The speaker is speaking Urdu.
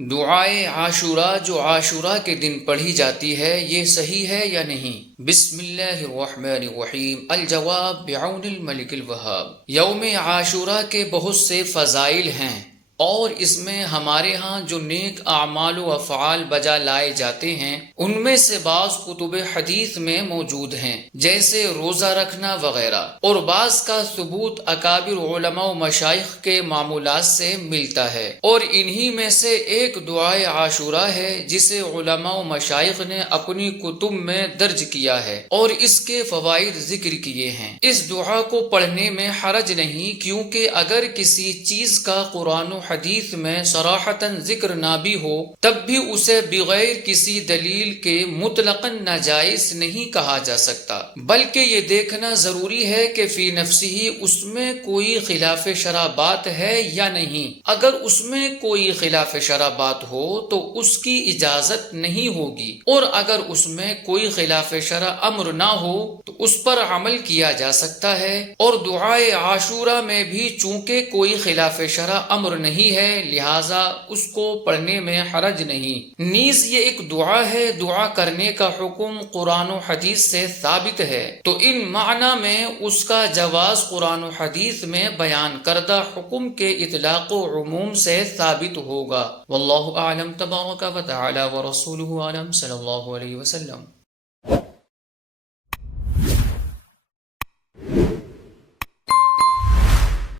دعائے عاشورہ جو عاشورہ کے دن پڑھی جاتی ہے یہ صحیح ہے یا نہیں؟ بسم اللہ الرحمن الرحیم۔ الجواب بعون الملک الوہاب۔ یوم عاشورہ کے بہت سے فضائل ہیں اور اس میں ہمارے ہاں جو نیک اعمال و افعال بجا لائے جاتے ہیں ان میں سے بعض کتب حدیث میں موجود ہیں، جیسے روزہ رکھنا وغیرہ، اور بعض کا ثبوت اکابر علماء و مشائخ کے معمولات سے ملتا ہے، اور انہی میں سے ایک دعائے عاشورہ ہے جسے علماء و مشائخ نے اپنی کتب میں درج کیا ہے اور اس کے فوائد ذکر کیے ہیں۔ اس دعا کو پڑھنے میں حرج نہیں، کیونکہ اگر کسی چیز کا قرآن و حدیث میں صراحتاً ذکر نہ بھی ہو تب بھی اسے بغیر کسی دلیل کے مطلقاً ناجائز نہیں کہا جا سکتا، بلکہ یہ دیکھنا ضروری ہے کہ فی نفسہ اس میں کوئی خلاف شرع بات ہے یا نہیں۔ اگر اس میں کوئی خلاف شرع بات ہو تو اس کی اجازت نہیں ہوگی، اور اگر اس میں کوئی خلاف شرع امر نہ ہو تو اس پر عمل کیا جا سکتا ہے۔ اور دعائے عاشورہ میں بھی چونکہ کوئی خلاف شرع امر نہیں ہے لہذا اس کو پڑھنے میں حرج نہیں۔ نیز یہ ایک دعا ہے، دعا کرنے کا حکم قرآن و حدیث سے ثابت ہے، تو ان معنی میں اس کا جواز قرآن و حدیث میں بیان کردہ حکم کے اطلاق و عموم سے ثابت ہوگا۔ واللہ اعلم تبارک و تعالی و رسولہ اعلم صلی اللہ علیہ وسلم۔